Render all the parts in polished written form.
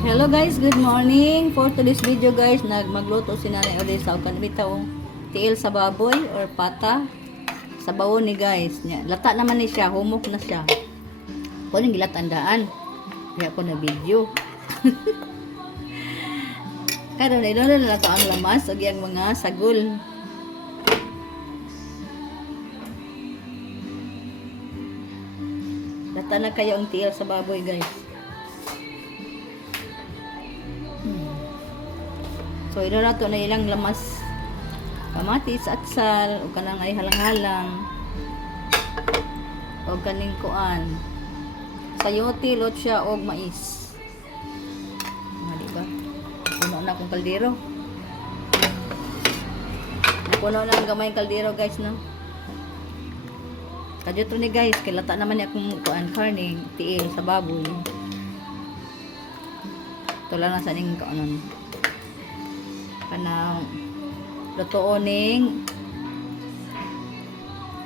Hello guys, good morning. For today's video guys, magluto si Nanay Odessa og kanibitaw tiil sa baboy or pata sa bawon ni guys. Lata naman ni siya, humok na siya. Kuning gilatandaan. Kaya ko na video. Karon ay doon na ang lamas og yang mga sagol. Lata na kayo ang tiil sa baboy guys. So, ilo na to na ilang lamas kamatis at sal o kanang ay halang-halang o kaning kuan sayote, lotsa o mais. Diba? Puno na akong kaldero. Puno na ang gamay kaldero guys, no? Kadyo to ni guys, kilata naman niya akong kuan karne, tiil sa baboy. Ito lang na sa ning kuanon. Kanang lutoon ning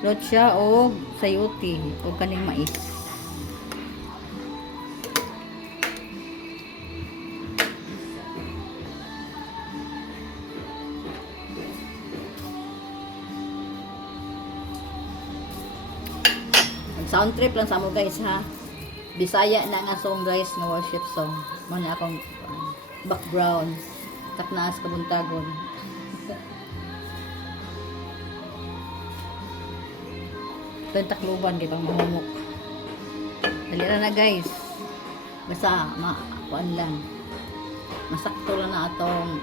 lotsa o sayote o kaning mais. Sound trip lang sa mo guys ha. Bisaya na nga song guys nga worship song. Mo na akong background. Taknaas kabuntagon. Ito yung takluban, di ba? Mahumok. Dalira na guys. Basta, kuan lang. Masakto lang na atong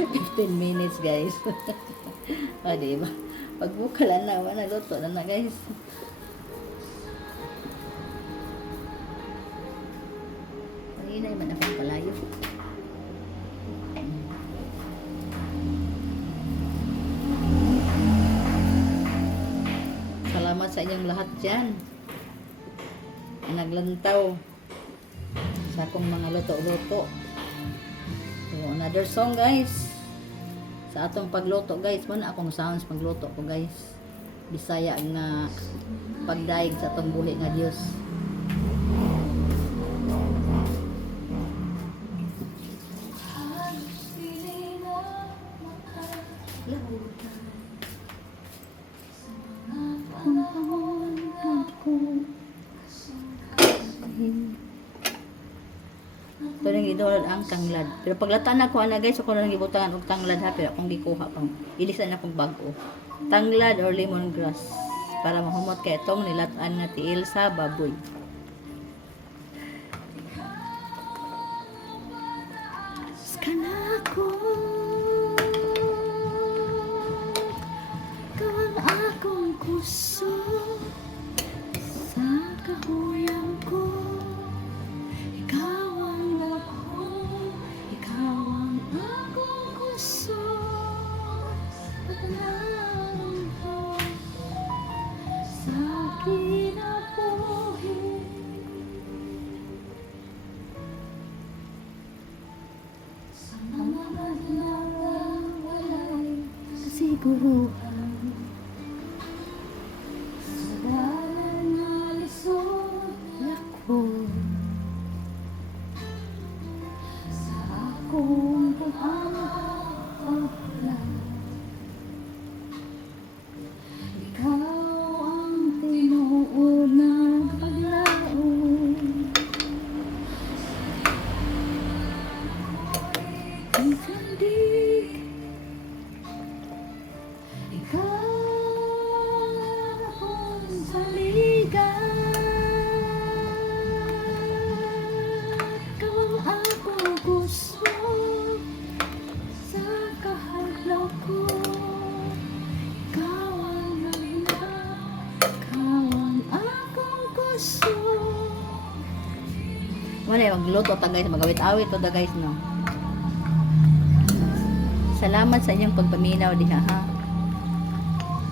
15 minutes guys. O, di ba? Pagbuka lang na, wala luto na guys. Inay man akong kalayo. Salamat sa inyong lahat dyan. Naglantaw sa akong mga luto-luto. So, another song guys. Sa atong pagluto guys. Muna akong sounds pagluto ko guys. Bisaya nga pagdaig sa atong buhi nga Diyos. Ito nang idolad ang tanglad. Pero paglatan na ko na guys, ako nang gibutangan og tanglad ha, pero akong gikuha pang ilisan na akong bago. Tanglad or lemongrass para mahumot kay itong nilatan nga tiil sa baboy. Kanako kawang akong kuso sa kahuyang ko. Ikaw ang akong kuso paglalang ko sa kinabuhi. Sa mga madlang walay kasiguruhan, sa dalan na lisod ako, sa akong pag-aaklan, ikaw ang tinuod ng paglaon. Ang sandig, ikaw ang akong saligan. Ikaw ang akong gusto sa kahadlaw ko. Ikaw ang nalina, ikaw ang akong gusto. Wala yung magluto ta guys, magawit-awit to da guys no. Salamat sa inyong pagpaminaw diha ha.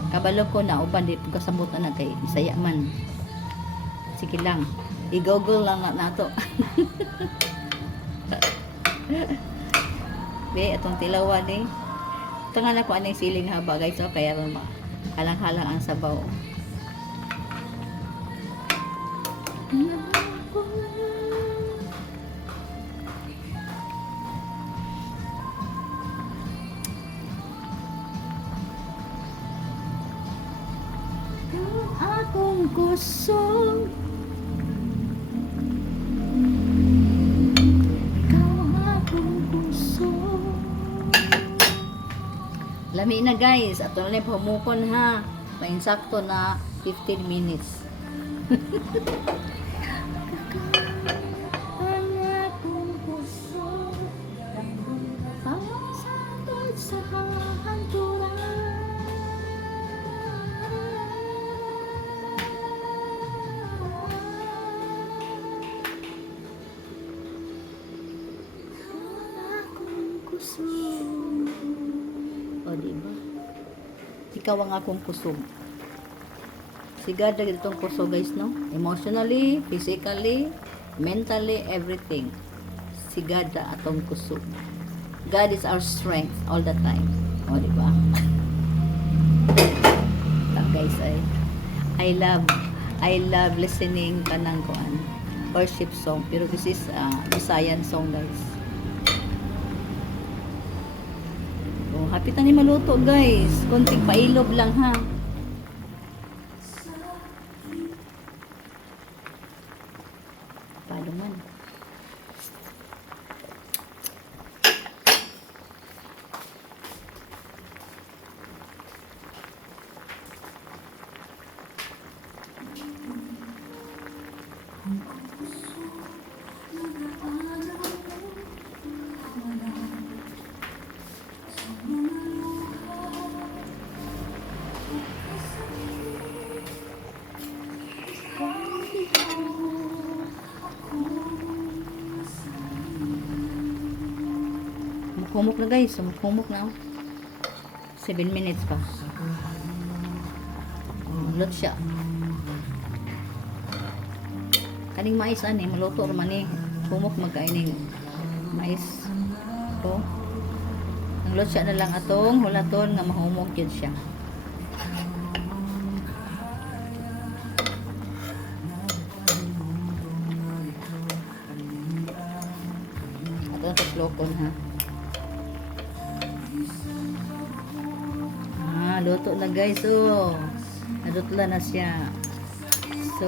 Kabalo ko na uban di kasabutan na kay Bisaya man. Sige lang. I-google lang na nato. Be atong tilawan eh. Tangan ako aning siling haba guys so kaya ron halang-halang ang sabaw. kusog. Ikaw ang akong kusog. Lami na guys, ato na pumukon ha. Mainsakto na 15 minutes. Ang akong puso, parang sandal sa hanturan. Ang akong kusog. O diba? Ikaw ang akong kusog. Sigad na itong kusog guys, no? Emotionally, physically, mentally, everything. Sigad na atong kusog. God is our strength all the time. O diba? Guys, I love listening kanang kuan worship song, pero this is Visayan song guys. Oh, hapit na ni maluto guys. Konting pailob lang ha. Paano man. Humok na guys, humok na. 7 minutes pa. Lut siya. Kaning mais ani, maluto ra man ni. Humok magkaining mais. To. Ang lut siya na lang atong hulaton nga mahumok gyud siya. Ato na paglokon ha. Luto na guys, oh. Nadutla na siya. So,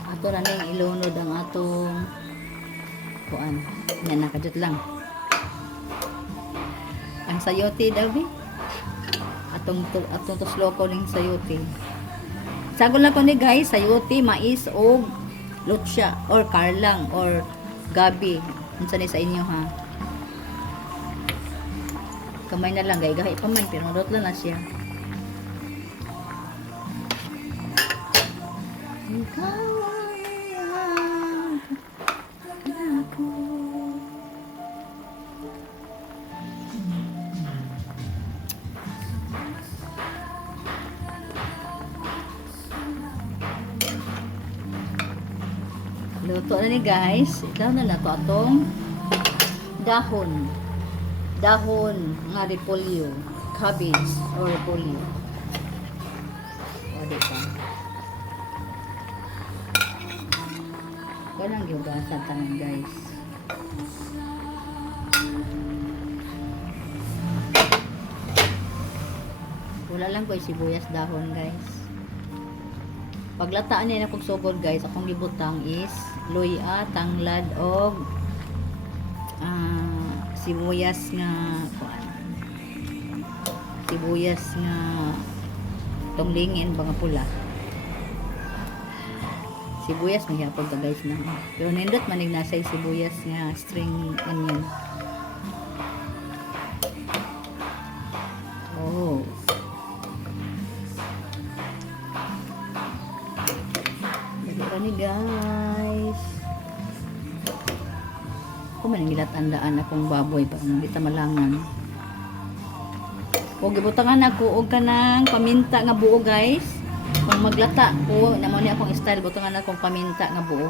ato na ning ilunod ang atong kuan. Yan, nakadut lang. Ang sayote, Davi. Atong tusloko ning sayote. Sagol na ko ni guys, sayote, mais, o lutsya, or karlang, or gabi. Unsa ni sa inyo ha? Kamay na lang gay gahi pa man pero nadot lang na siya. Ikaw ay ako. Luto na ni guys. Ito na to atong dahon nga repolyo, cabbage or repolyo. O dito. Ganang giugasan tanan guys. Wala lang ko sibuyas dahon guys. Paglataan niya na kong subod guys, akong gibutang is luya, tanglad og sibuyas nga tunglingin mga pula. Sibuyas na hapon to guys na. Pero nindot manig nasa sibuyas nga string onion. Oh. Dito ni guys. Ako man gilatandaan akong baboy pa nang bita malangan. O gibutangan ako og kanang paminta nga buo guys. Kung maglata ko namo ni akong style butangan akong paminta nga buo.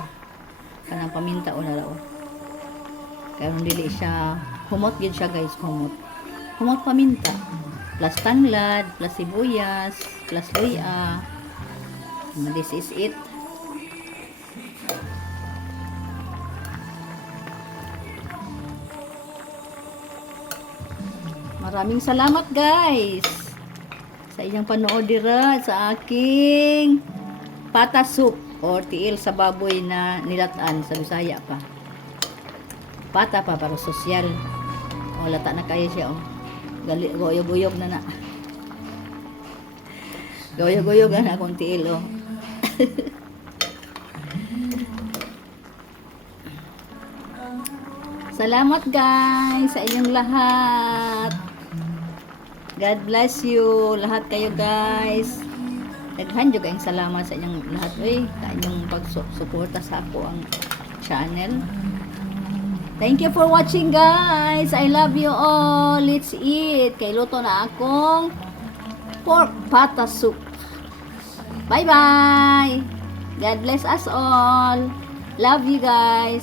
Kanang paminta o nalao. Kaya dili siya humot gid siya guys, humot. Humot paminta. Plus tanglad, plus sibuyas, plus luya. This is it. Maraming salamat guys sa sa inyong panood dira sa aking pata soup or tiil sa baboy na nilataan sa Bisaya pa. Pata pa para sosyal. O lata na kayo siya, o. Goyog-goyog na na. Goyog-goyog na akong tiil, o. Salamat guys sa inyong lahat. God bless you lahat kayo guys. Daghan jud ang salamat sa inyong lahat sa inyong pagsuporta sa ako ang channel. Thank you for watching guys. I love you all. Let's eat. Kay luto na akong pork pata soup. Bye bye. God bless us all. Love you guys.